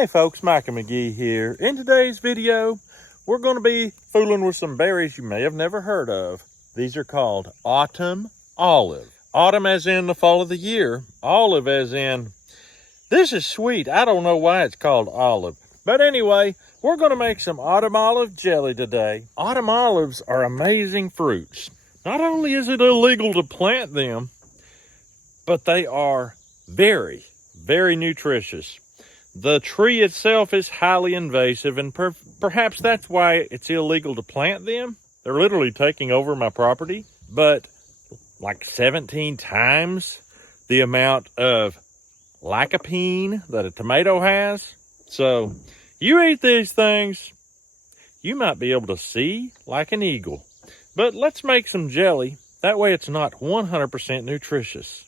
Hey folks, Mike and McGee here. In today's video, we're going to be fooling with some berries you may have never heard of. These are called autumn olive. Autumn as in the fall of the year. Olive as in, this is sweet. I don't know why it's called olive. But anyway, we're going to make some autumn olive jelly today. Autumn olives are amazing fruits. Not only is it illegal to plant them, but they are very, very nutritious. The tree itself is highly invasive, and perhaps that's why it's illegal to plant them. They're literally taking over my property, but like 17 times the amount of lycopene that a tomato has. So you eat these things, you might be able to see like an eagle. But let's make some jelly. That way it's not 100% nutritious.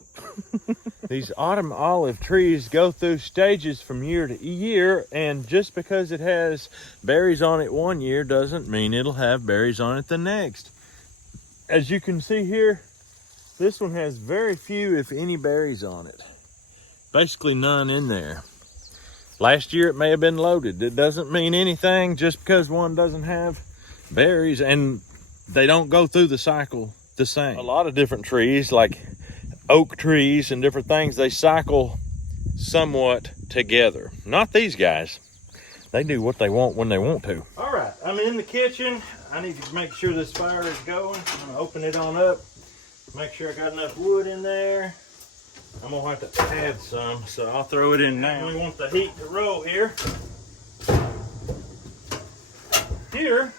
These autumn olive trees go through stages from year to year, and just because it has berries on it one year doesn't mean it'll have berries on it the next. As you can see here, this one has very few, if any, berries on it. Basically none in there. Last year it may have been loaded. It doesn't mean anything just because one doesn't have berries, and they don't go through the cycle the same. A lot of different trees, like oak trees and different things, they cycle somewhat together. Not these guys. They do what they want when they want to. All right, I'm in the kitchen. I need to make sure this fire is going. I'm gonna open it on up, make sure I got enough wood in there. I'm gonna have to add some, so I'll throw it in now. We want the heat to roll here. Here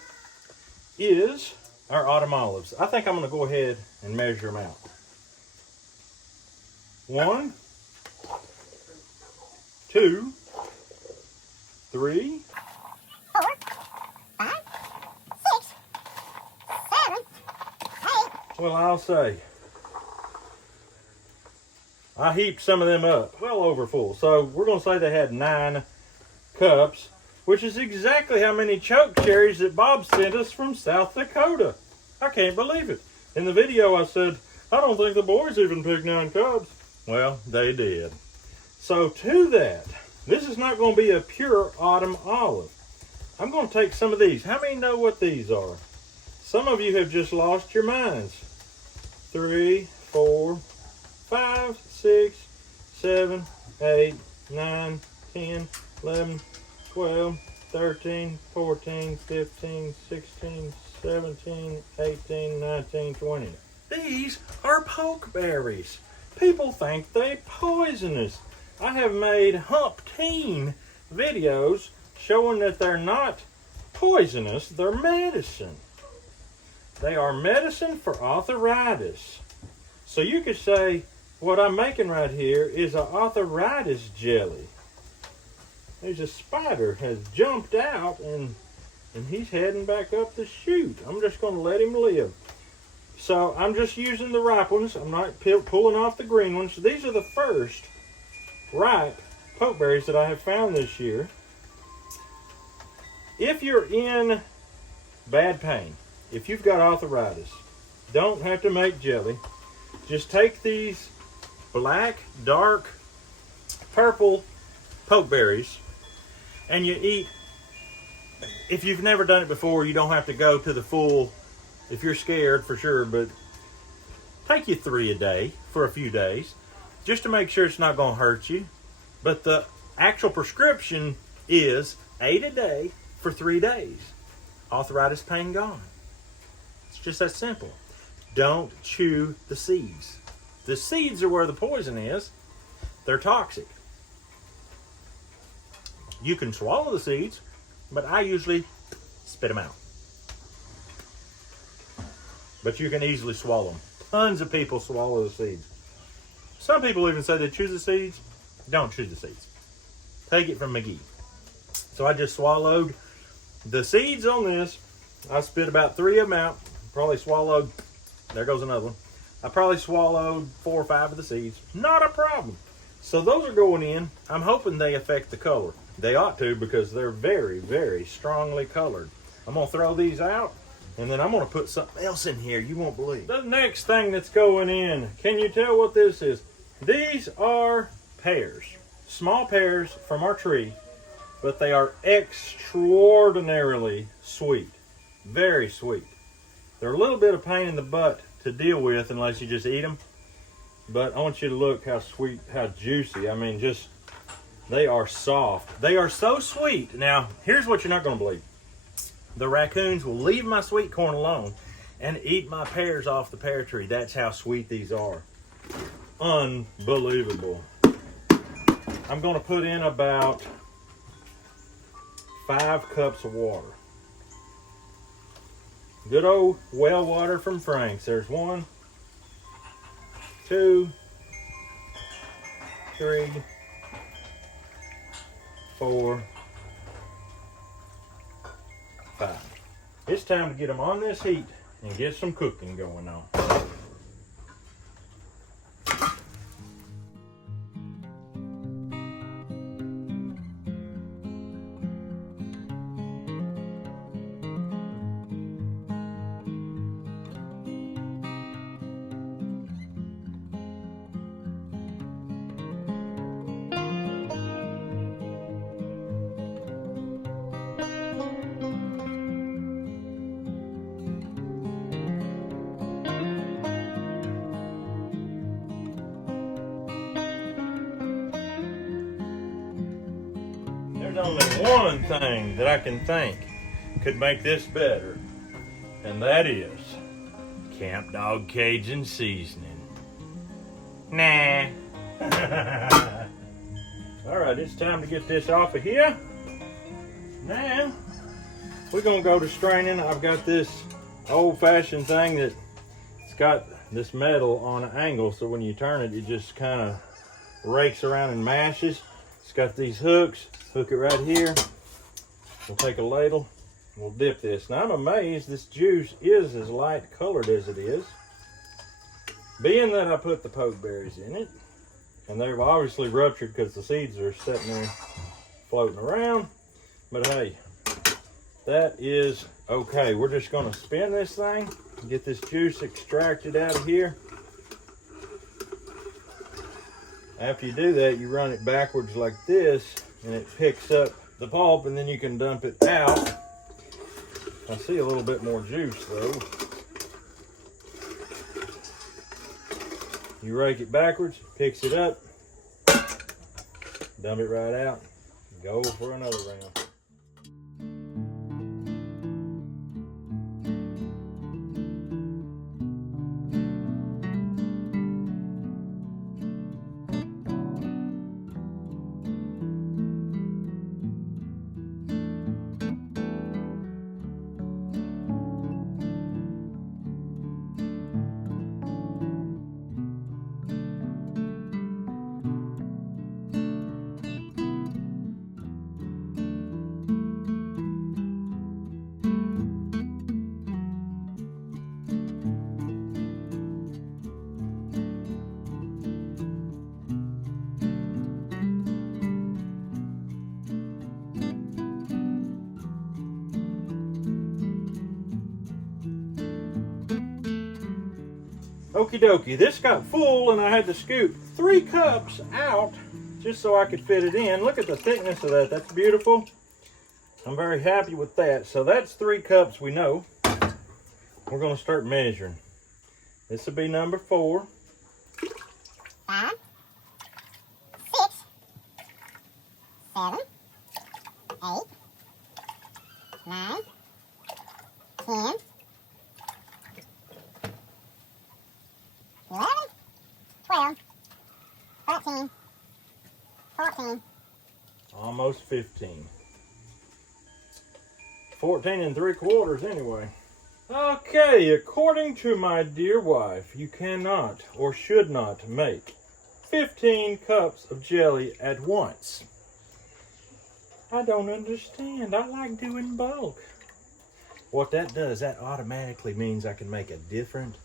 is our autumn olives. I think I'm gonna go ahead and measure them out. 1, 2, 3, 4, 5, 6, 7, 8. Well, I'll say, I heaped some of them up, well over full. So we're going to say they had 9 cups, which is exactly how many choke cherries that Bob sent us from South Dakota. I can't believe it. In the video I said, I don't think the boys even picked 9 cups. Well, they did. So to that, this is not going to be a pure autumn olive. I'm going to take some of these. How many know what these are? Some of you have just lost your minds. 3, 4, 5, 6, 7, 8, 9, 10, 11, 12, 13, 14, 15, 16, 17, 18, 19, 20. These are pokeberries. People think they're poisonous. I have made umpteen videos showing that they're not poisonous, they're medicine. They are medicine for arthritis. So you could say what I'm making right here is an arthritis jelly. There's a spider has jumped out and he's heading back up the chute. I'm just going to let him live. So I'm just using the ripe ones. I'm not pulling off the green ones. These are the first ripe pokeberries that I have found this year. If you're in bad pain, if you've got arthritis, don't have to make jelly. Just take these black, dark, purple pokeberries and you eat. If you've never done it before, you don't have to go to the full. If you're scared, for sure, but take you 3 a day for a few days just to make sure it's not going to hurt you. But the actual prescription is 8 a day for 3 days. Arthritis pain gone. It's just that simple. Don't chew the seeds. The seeds are where the poison is. They're toxic. You can swallow the seeds, but I usually spit them out. But you can easily swallow them. Tons of people swallow the seeds. Some people even say they chew the seeds. Don't chew the seeds. Take it from McGee. So I just swallowed the seeds on this. I spit about 3 of them out. Probably swallowed, there goes another one. I probably swallowed 4 or 5 of the seeds. Not a problem. So those are going in. I'm hoping they affect the color. They ought to, because they're very, very strongly colored. I'm going to throw these out. And then I'm going to put something else in here you won't believe. The next thing that's going in, can you tell what this is? These are pears. Small pears from our tree but they are extraordinarily sweet. Very sweet. They're a little bit of pain in the butt to deal with unless you just eat them. But I want you to look how sweet, how juicy. I mean, just, they are soft. They are so sweet. Now, here's what you're not going to believe. The raccoons will leave my sweet corn alone and eat my pears off the pear tree. That's how sweet these are. Unbelievable. I'm going to put in about 5 cups of water. Good old well water from Frank's. There's 1, 2, 3, 4, 5. It's time to get them on this heat and get some cooking going on. There's only one thing that I can think could make this better, and that is Camp Dog Cajun seasoning. Nah. All right, it's time to get this off of here. Now, we're gonna go to straining. I've got this old-fashioned thing that it's got this metal on an angle, so when you turn it, it just kind of rakes around and mashes. It's got these hooks. Hook it right here. We'll take a ladle. We'll dip this. Now I'm amazed this juice is as light colored as it is. Being that I put the pokeberries in it, and they've obviously ruptured because the seeds are sitting there floating around. But hey, that is okay. We're just gonna spin this thing, get this juice extracted out of here. After you do that, you run it backwards like this, and it picks up the pulp, and then you can dump it out. I see a little bit more juice though. You rake it backwards, picks it up, dump it right out, go for another round. Okie dokie, this got full and I had to scoop 3 cups out just so I could fit it in. Look at the thickness of that, that's beautiful. I'm very happy with that. So that's 3 cups we know. We're gonna start measuring. This will be number 4. 5, 6, 7, 8, 9, 10, 11, 12, 13, 14. Almost 15. 14 3/4 anyway. Okay, according to my dear wife, you cannot or should not make 15 cups of jelly at once. I don't understand. I like doing bulk. What that does, that automatically means I can make a different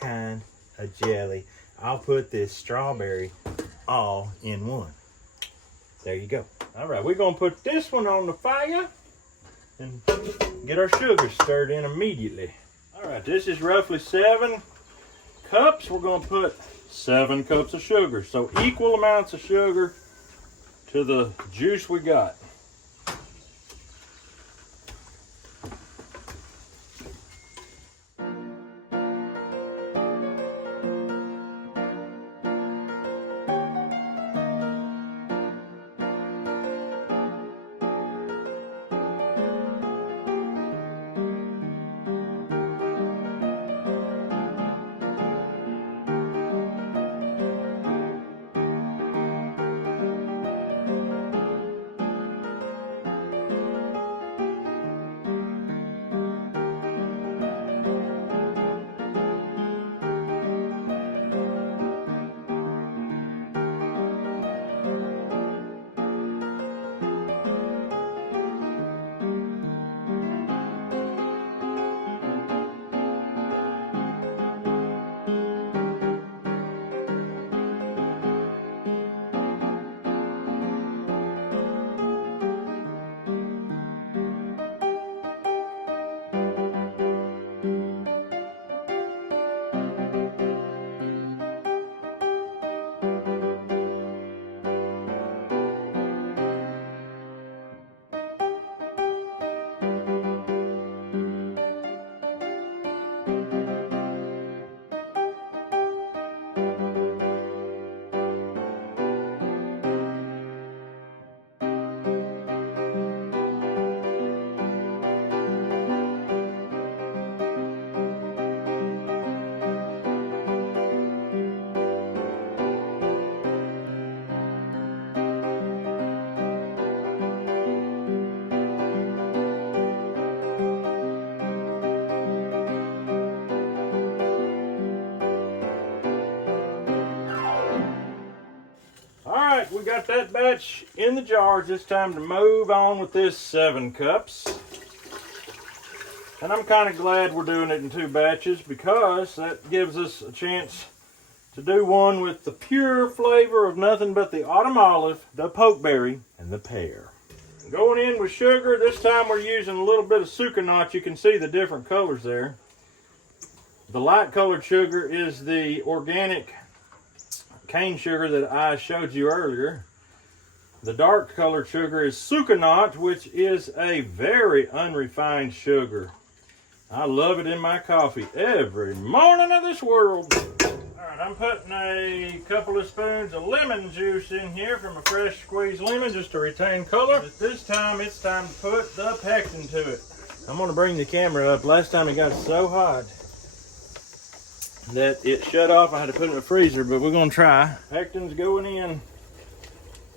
kind of jelly. I'll put this strawberry all in one. There you go. All right, we're gonna put this one on the fire and get our sugar stirred in immediately. All right, this is roughly 7 cups. We're gonna put 7 cups of sugar. So equal amounts of sugar to the juice we got. got that batch in the jars. It's time to move on with this 7 cups. And I'm kind of glad we're doing it in 2 batches because that gives us a chance to do one with the pure flavor of nothing but the autumn olive, the pokeberry, and the pear. Going in with sugar, this time we're using a little bit of Victorinox. You can see the different colors there. The light colored sugar is the organic cane sugar that I showed you earlier. The dark colored sugar is Victorinox, which is a very unrefined sugar. I love it in my coffee every morning of this world. Alright, I'm putting a couple of spoons of lemon juice in here from a fresh squeezed lemon just to retain color. But this time it's time to put the pectin to it. I'm going to bring the camera up. Last time it got so hot that it shut off. I had to put it in the freezer, but we're going to try. Pectin's going in.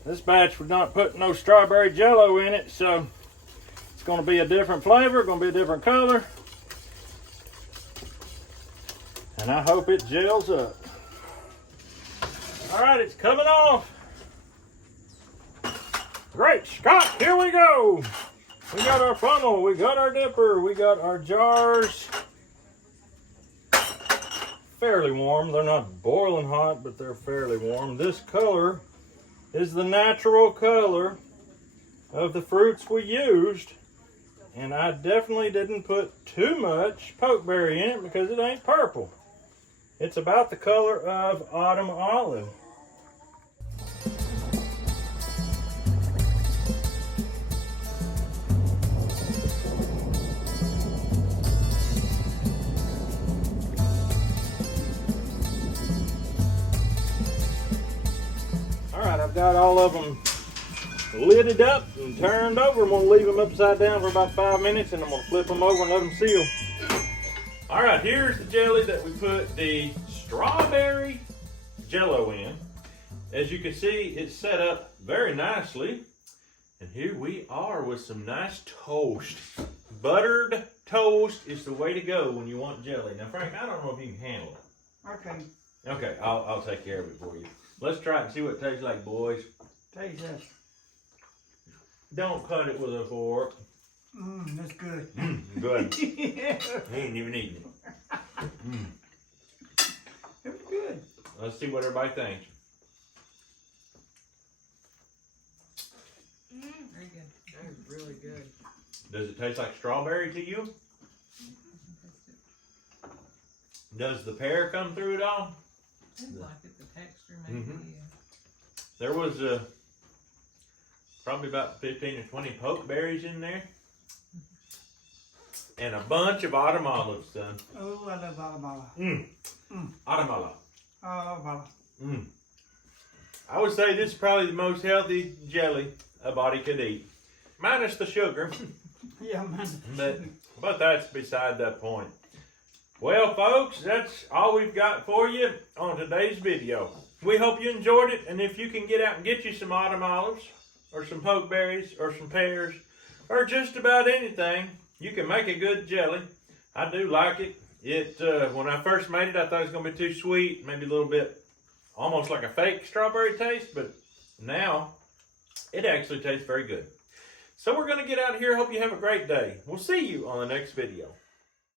This batch we're not putting no strawberry jello in it, so it's going to be a different flavor, going to be a different color. And I hope it gels up. All right, it's coming off. Great Scott, here we go. We got our funnel, we got our dipper, we got our jars. Fairly warm. They're not boiling hot, but they're fairly warm. This color is the natural color of the fruits we used. And I definitely didn't put too much pokeberry in it because it ain't purple. It's about the color of autumn olive. All right, I've got all of them lidded up and turned over. I'm going to leave them upside down for about 5 minutes, and I'm going to flip them over and let them seal. All right, here's the jelly that we put the strawberry jello in. As you can see, it's set up very nicely. And here we are with some nice toast. Buttered toast is the way to go when you want jelly. Now, Frank, I don't know if you can handle it. Okay. Okay, I'll take care of it for you. Let's try it and see what it tastes like, boys. Taste this. Don't cut it with a fork. That's good. Good. Yeah. He ain't even eating it. It was good. Let's see what everybody thinks. Very good. That is really good. Does it taste like strawberry to you? Does the pear come through at all? I like it, the texture maybe. There was probably about 15 or 20 pokeberries in there. And a bunch of autumn olives, son. Oh, I love Alabama. Autumn olive. Alabama. I would say this is probably the most healthy jelly a body could eat. Minus the sugar. Yeah, man. But that's beside that point. Well, folks, that's all we've got for you on today's video. We hope you enjoyed it, and if you can get out and get you some autumn olives, or some pokeberries, or some pears, or just about anything, you can make a good jelly. I do like it. When I first made it, I thought it was going to be too sweet, maybe a little bit, almost like a fake strawberry taste, but now it actually tastes very good. So we're going to get out of here. Hope you have a great day. We'll see you on the next video.